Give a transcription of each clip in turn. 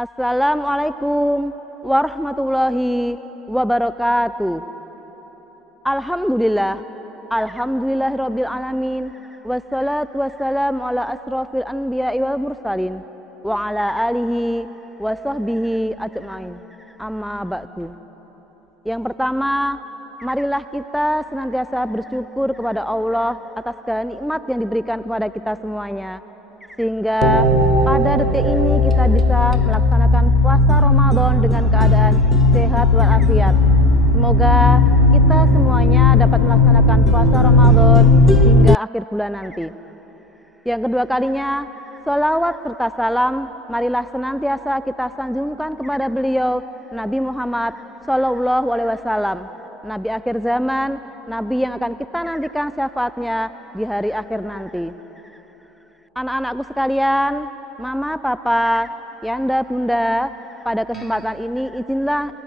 Assalamualaikum warahmatullahi wabarakatuh. Alhamdulillahirabbil alamin. Wassalatu wassalamu ala asrofil anbiya'i wal mursalin wa ala alihi wa sahbihi ajma'in. Amma ba'du. Yang pertama, marilah kita senantiasa bersyukur kepada Allah atas segala nikmat yang diberikan kepada kita semuanya, sehingga pada detik ini kita bisa melaksanakan puasa Ramadan dengan keadaan sehat walafiat. Semoga kita semuanya dapat melaksanakan puasa Ramadan hingga akhir bulan nanti. Yang kedua kalinya, sholawat serta salam marilah senantiasa kita sanjungkan kepada beliau Nabi Muhammad SAW, Nabi akhir zaman, Nabi yang akan kita nantikan syafaatnya di hari akhir nanti. Anak-anakku sekalian, mama, papa, yanda, bunda, pada kesempatan ini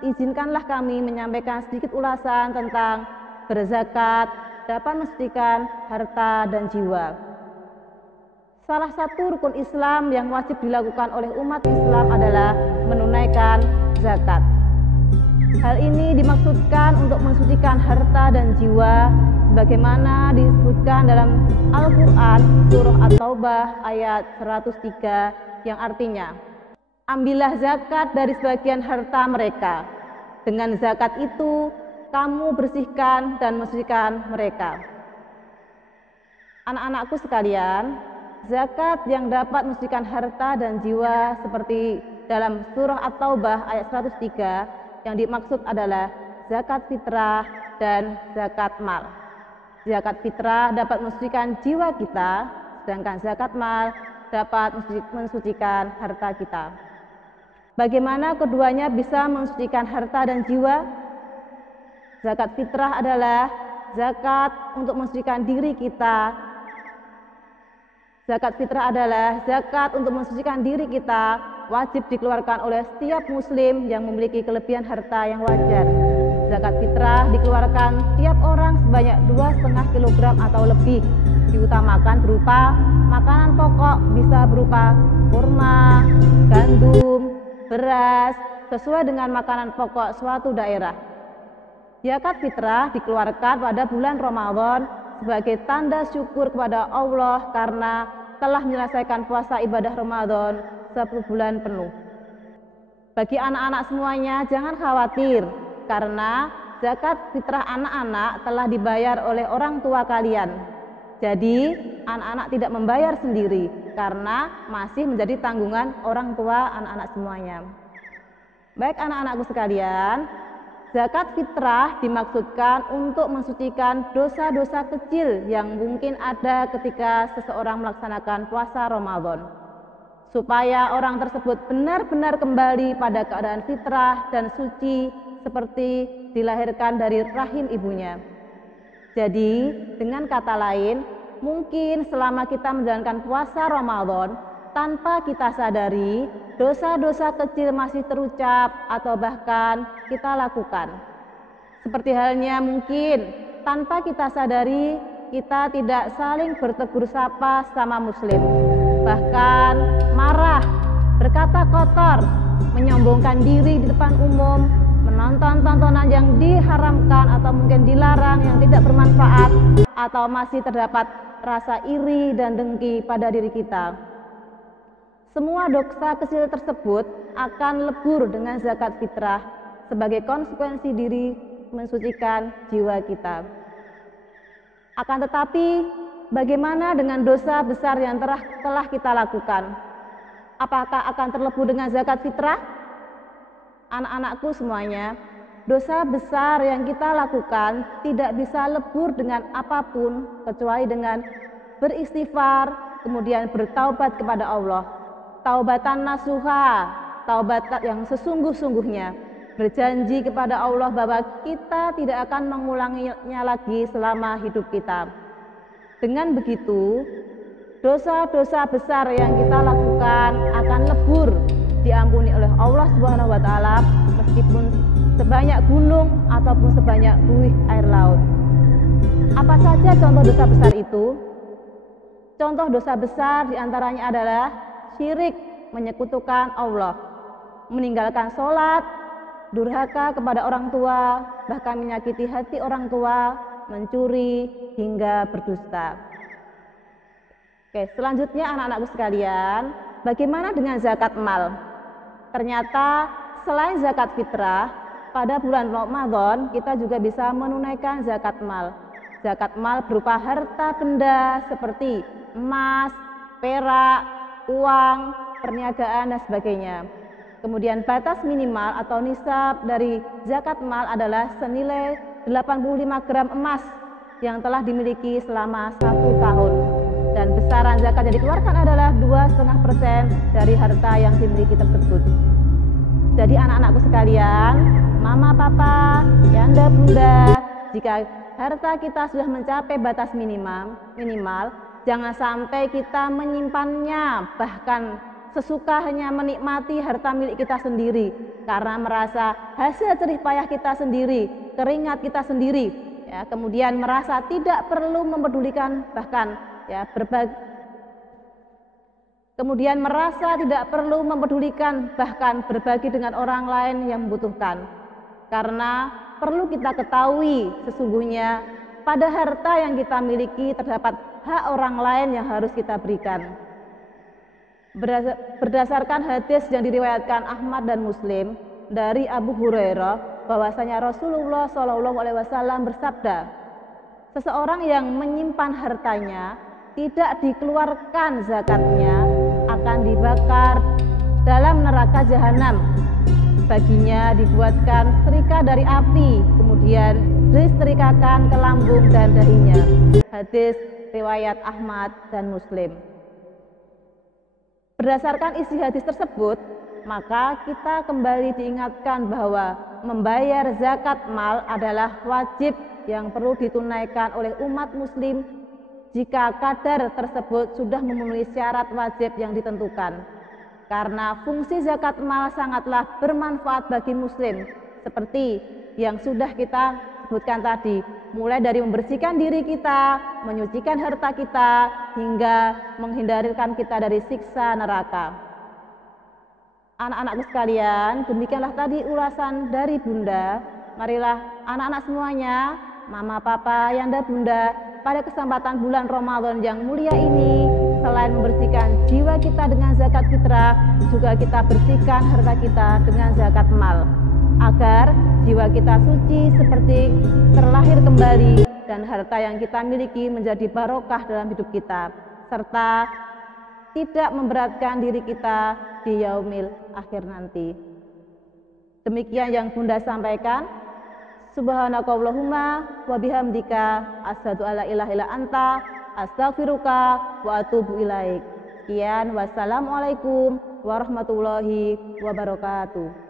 izinkanlah kami menyampaikan sedikit ulasan tentang berzakat dapat mensucikan harta dan jiwa. Salah satu rukun Islam yang wajib dilakukan oleh umat Islam adalah menunaikan zakat. Hal ini dimaksudkan untuk mensucikan harta dan jiwa sebagaimana disebutkan dalam Al-Quran surah At-Taubah ayat 103 yang artinya, ambillah zakat dari sebagian harta mereka. Dengan zakat itu kamu bersihkan dan mensucikan mereka. Anak-anakku sekalian, zakat yang dapat mensucikan harta dan jiwa seperti dalam surah At-Taubah ayat 103 yang dimaksud adalah zakat fitrah dan zakat mal. Zakat fitrah dapat mensucikan jiwa kita, sedangkan zakat mal dapat mensucikan harta kita. Bagaimana keduanya bisa mensucikan harta dan jiwa? Zakat fitrah adalah zakat untuk mensucikan diri kita. Zakat fitrah adalah zakat untuk mensucikan diri kita, wajib dikeluarkan oleh setiap muslim yang memiliki kelebihan harta yang wajar. Zakat fitrah dikeluarkan tiap orang sebanyak 2,5 kg atau lebih. Diutamakan berupa makanan pokok, bisa berupa kurma, gandum, beras, sesuai dengan makanan pokok suatu daerah. Zakat fitrah dikeluarkan pada bulan Ramadan sebagai tanda syukur kepada Allah karena telah menyelesaikan puasa ibadah Ramadan 1 bulan penuh. Bagi anak-anak semuanya, jangan khawatir, karena zakat fitrah anak-anak telah dibayar oleh orang tua kalian. Jadi anak-anak tidak membayar sendiri karena masih menjadi tanggungan orang tua anak-anak semuanya. Baik anak-anakku sekalian, zakat fitrah dimaksudkan untuk mensucikan dosa-dosa kecil yang mungkin ada ketika seseorang melaksanakan puasa Ramadan, supaya orang tersebut benar-benar kembali pada keadaan fitrah dan suci seperti dilahirkan dari rahim ibunya. Jadi, dengan kata lain, mungkin selama kita menjalankan puasa Ramadan, tanpa kita sadari, dosa-dosa kecil masih terucap atau bahkan kita lakukan. Seperti halnya mungkin tanpa kita sadari, kita tidak saling bertegur sapa sama muslim, bahkan marah, berkata kotor, menyombongkan diri di depan umum, menonton tontonan yang diharamkan atau mungkin dilarang yang tidak bermanfaat, atau masih terdapat rasa iri dan dengki pada diri kita. Semua dosa kecil tersebut akan lebur dengan zakat fitrah sebagai konsekuensi diri mensucikan jiwa kita. Akan tetapi, bagaimana dengan dosa besar yang telah kita lakukan? Apakah akan terlebur dengan zakat fitrah? Anak-anakku semuanya, dosa besar yang kita lakukan tidak bisa lebur dengan apapun kecuali dengan beristighfar, kemudian bertaubat kepada Allah. Taubatan nasuha, taubat yang sesungguh-sungguhnya, berjanji kepada Allah bahwa kita tidak akan mengulanginya lagi selama hidup kita. Dengan begitu, dosa-dosa besar yang kita lakukan akan lebur, diampuni oleh Allah Subhanahu wa taala meskipun sebanyak gunung ataupun sebanyak buih air laut. Apa saja contoh dosa besar itu? Contoh dosa besar diantaranya adalah syirik, menyekutukan Allah. meninggalkan sholat, durhaka kepada orang tua, bahkan menyakiti hati orang tua, mencuri, hingga berdusta. Oke, selanjutnya anak-anakku sekalian, bagaimana dengan zakat mal? Ternyata selain zakat fitrah, pada bulan Ramadan kita juga bisa menunaikan zakat mal. Zakat mal berupa harta benda seperti emas, perak, uang, perniagaan, dan sebagainya. Kemudian batas minimal atau nisab dari zakat mal adalah senilai 85 gram emas yang telah dimiliki selama 1 tahun. Dan besaran zakat yang dikeluarkan adalah 2,5% dari harta yang dimiliki tersebut. Jadi anak-anakku sekalian, mama, papa, yanda, bunda, jika harta kita sudah mencapai batas minimal, jangan sampai kita menyimpannya, bahkan sesuka hanya menikmati harta milik kita sendiri karena merasa hasil jerih payah kita sendiri, keringat kita sendiri, ya, kemudian merasa tidak perlu mempedulikan bahkan ya kemudian merasa tidak perlu mempedulikan bahkan berbagi dengan orang lain yang membutuhkan. Karena perlu kita ketahui sesungguhnya pada harta yang kita miliki terdapat hak orang lain yang harus kita berikan. Berdasarkan hadis yang diriwayatkan Ahmad dan Muslim dari Abu Hurairah bahwasanya Rasulullah SAW bersabda, seseorang yang menyimpan hartanya tidak dikeluarkan zakatnya akan dibakar dalam neraka jahanam. Baginya dibuatkan setrika dari api, kemudian disetrikakan ke lambung dan dahinya. Hadis riwayat Ahmad dan Muslim. Berdasarkan isi hadis tersebut, maka kita kembali diingatkan bahwa membayar zakat mal adalah wajib yang perlu ditunaikan oleh umat muslim jika kadar tersebut sudah memenuhi syarat wajib yang ditentukan. Karena fungsi zakat mal sangatlah bermanfaat bagi muslim, seperti yang sudah kita sebutkan tadi, mulai dari membersihkan diri kita, menyucikan harta kita, hingga menghindarkan kita dari siksa neraka. Anak-anakku sekalian, demikianlah tadi ulasan dari Bunda. Marilah anak-anak semuanya, mama, papa, yanda, bunda, pada kesempatan bulan Ramadan yang mulia ini, selain membersihkan jiwa kita dengan zakat fitrah, juga kita bersihkan harta kita dengan zakat mal, agar jiwa kita suci seperti terlahir kembali dan harta yang kita miliki menjadi barokah dalam hidup kita, serta tidak memberatkan diri kita di yaumil akhir nanti. Demikian yang Bunda sampaikan. Subhanakallahumma wa bihamdika asyhadu alla ilaha illa anta astaghfiruka wa atubu ilaik. Sekian, wassalamualaikum warahmatullahi wabarakatuh.